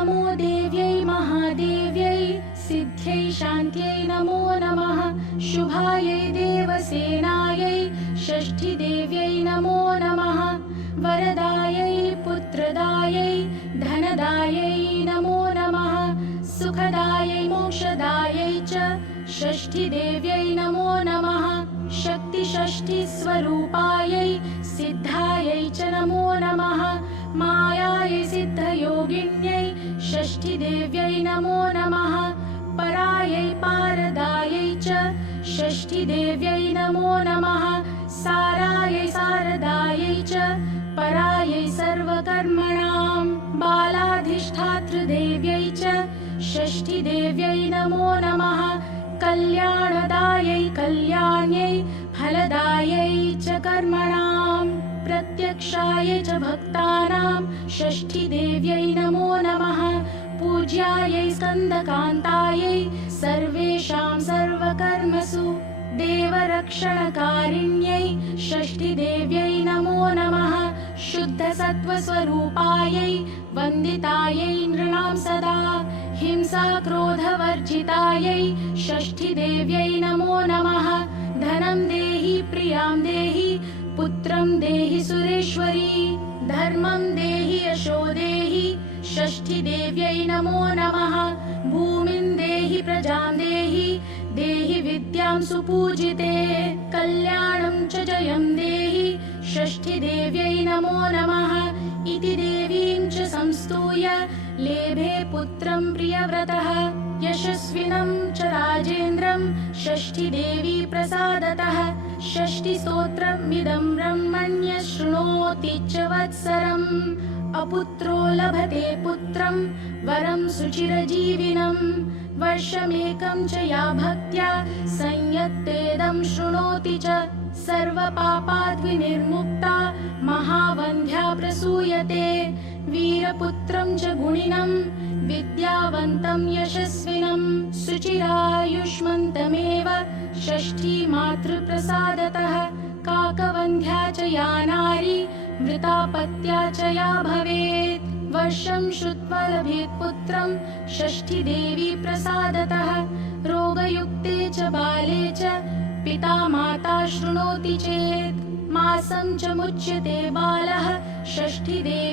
नमो देव्यै महादेव्यै सिद्ध्यै शान्त्यै नमो नमः शुभायै देवसेनायै षष्ठीदेव्यै नमो नमः वरदायै पुत्रदायै धनदायै नमो नमः सुखदायै मोक्षदायै च षष्ठीदेव्यै नमो नमः शक्तिषष्ठीस्वरूपायै सिद्धायै च नमो नमः मायायै सिद्धयोगिन्यै षष्ठीदेव्यै नमो नमः परायै पारदायै च षष्ठीदेव्यै नमो नमः सारायै शारदायै च परायै सर्वकर्मणां बालाधिष्ठातृदेव्यै च षष्ठीदेव्यै नमो नमः कल्याणदायै कल्याण्यै फलदायै च कर्मणां प्रत्यक्षायै च भक्तानां षष्ठीदेव्यै नमो नमः पूज्यायै स्कन्दकान्तायै सर्वेषां सर्वकर्मसु देवरक्षणकारिण्यै षष्ठीदेव्यै नमो नमः शुद्धसत्त्वस्वरूपायै वन्दितायै नृणां सदा हिंसाक्रोधवर्जितायै षष्ठीदेव्यै नमो नमः धनं देहि प्रियां देहि पुत्रं देहि सुरेश्वरी धर्मं देहि यशो देहि षष्ठीदेव्यै नमो नमः भूमिं देहि प्रजां देहि देहि विद्यां सुपूजिते कल्याणं च जयं देहि षष्ठीदेव्यै नमो नमः इति देवीं च संस्तूय लेभे पुत्रं प्रियव्रतः यशस्विनं च राजेन्द्रं षष्ठीदेवी प्रसादतः षष्ठीस्तोत्रमिदं ब्रह्मण्य शृणोति च वत्सरम् अपुत्रो लभते पुत्रं वरं सुचिरजीविनं वर्षमेकं च या भक्त्या संयत्तेदं शृणोति च सर्वपापाद्विनिर्मुक्ता महावन्ध्या प्रसूयते वीरपुत्रं च गुणिनं विद्यावन्तं यशस्विनं सुचिरायुष्मन्तमेव षष्ठी मातृप्रसादतः काकवन्ध्या च या नारी मृतापत्या च या भवेत् वर्षं श्रुत्वा लभेत् पुत्रं षष्ठीदेवी प्रसादतः रोगयुक्ते च बाले च पिता माता शृणोति चेत् मासं च मुच्यते बालः षष्ठीदेवी